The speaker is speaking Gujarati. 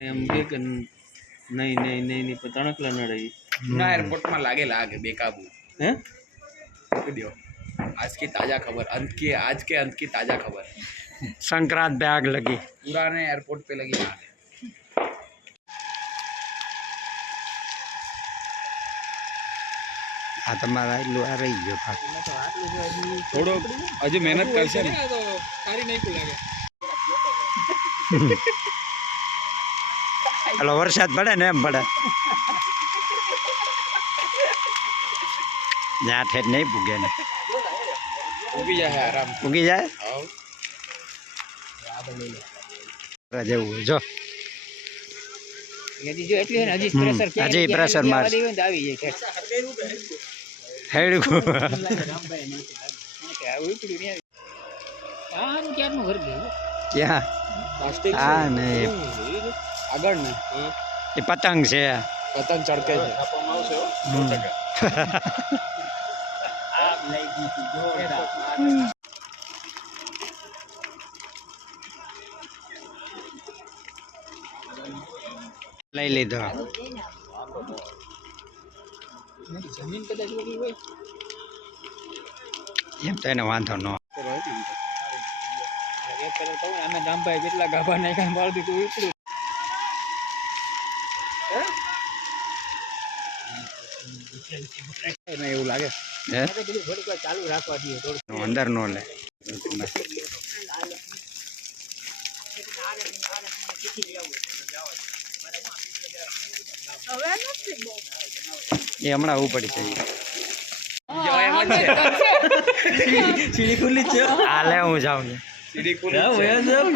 એમ કે નહીં નહીં નહીં નહીં પણ તણકલા ન રહી ના एयरपोर्ट में लागे बेकाबू હે दियो आज की ताज़ा खबर आज के अंत की ताज़ा खबर संक्रांत पे आग लगी पुराने एयरपोर्ट पे लगी आग आ तुम्हारा એટલું આ રહી ગયો ભાગ थोड़ो अजय मेहनत करशे ने હલો વરસાદ પડે ને એમ પડે જ્યાં ઠેઠ નહીં પૂગે ને उगी जाए आराम પૂગી જાય आओ જેવું હોય જો હજી જો એટલી ને હજી પ્રેશર હજી પ્રેશર માર આવી જાય હેડું ક્યારનું ઘર ગયું ક્યાં प्लास्टिक હા ને આગળ ને એ પતંગ છે પતંગ ચડકે છે લઈ લીધો જમીન કદાચ વળી હોય એમ તો એને વાંધો ન અમે દામભાઈ કેટલા ગાભા નાખ્યા મારતું તું એટલું એવું લાગે હે થોડીક વાર ચાલુ રાખવા દઈએ થોડું અંદર નો લે એ હમણાં ઉપડી છે સીડી ખુલ્લી છે હાલે હું જાઉં સીડી ખુલી